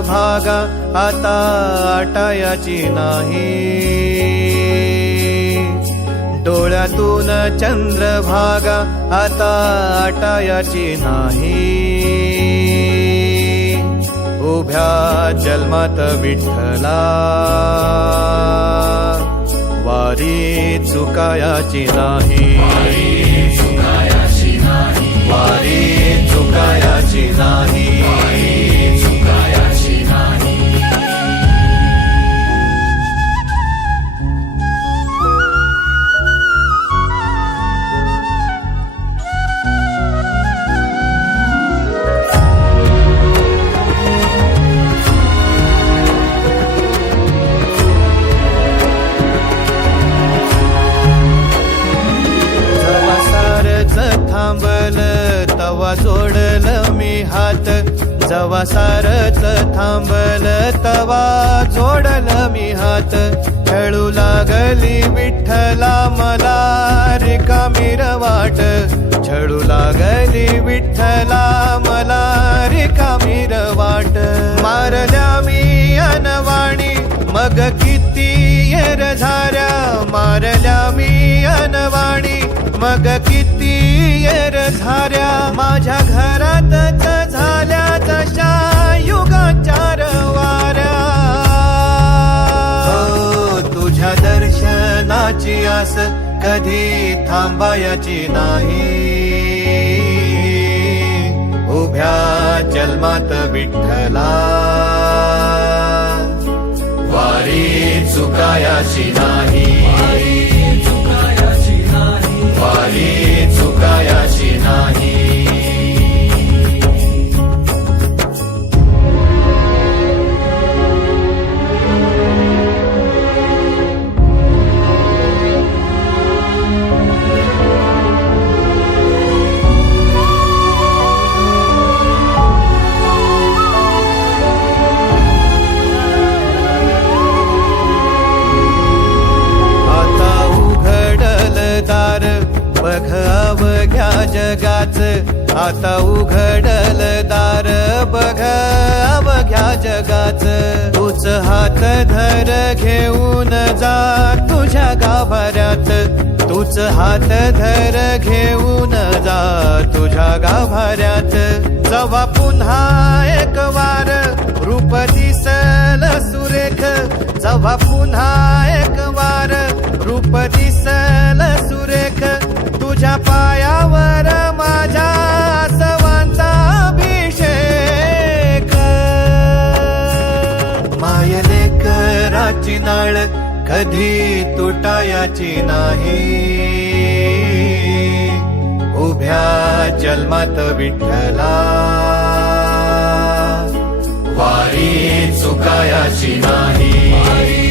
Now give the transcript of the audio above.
चंद्रभागा आता आटायाची नाही, डोळ्यातून चंद्रभागा आता आटायाची नाही, उभ्या जन्मात विठ्ठला वारी चुकायाची नाही, वारी चुकायाची नाही, थांबल तवा जोडल मी हात, जवा सारच थांबल तवा जोडल मी हात, खेळू लागली विठ्ठला मला रिकामी वाट, छळू लागली विठ्ठला मला रिकामी वाट, मारल्या मी अनवाणी मग किती येर झाऱ्या, मारल्या मी अनवाणी मग किती येर झाऱ्या, माझ्या घरातच झाल्या जशा युगाचार वाऱ्या, तुझ्या दर्शनाची आस कधी थांबायची नाही, उभ्या जन्मात विठ्ठला वारी चुकायाची नाही, वारी चुकायाची नाही. बघ अवघ्या जगाच, आता उघडल दार बघ अवघ्या जगाच, तूच हात धर घेऊन जा तुझ्या गाभाऱ्यात, तूच हात धर घेऊन जा तुझ्या गाभाऱ्यात, जवा पुन्हा एक वार रूप दिसल सुरेख, जवा पुन्हा एक वार रूप दिसल सुरेख, तुझ्या पायावर माझ्या सवांचा अभिषेक, मायले कराची नाळ कधी तुटायाची नाही, उभ्या जन्मात विठ्ठला वारी चुकायाची नाही.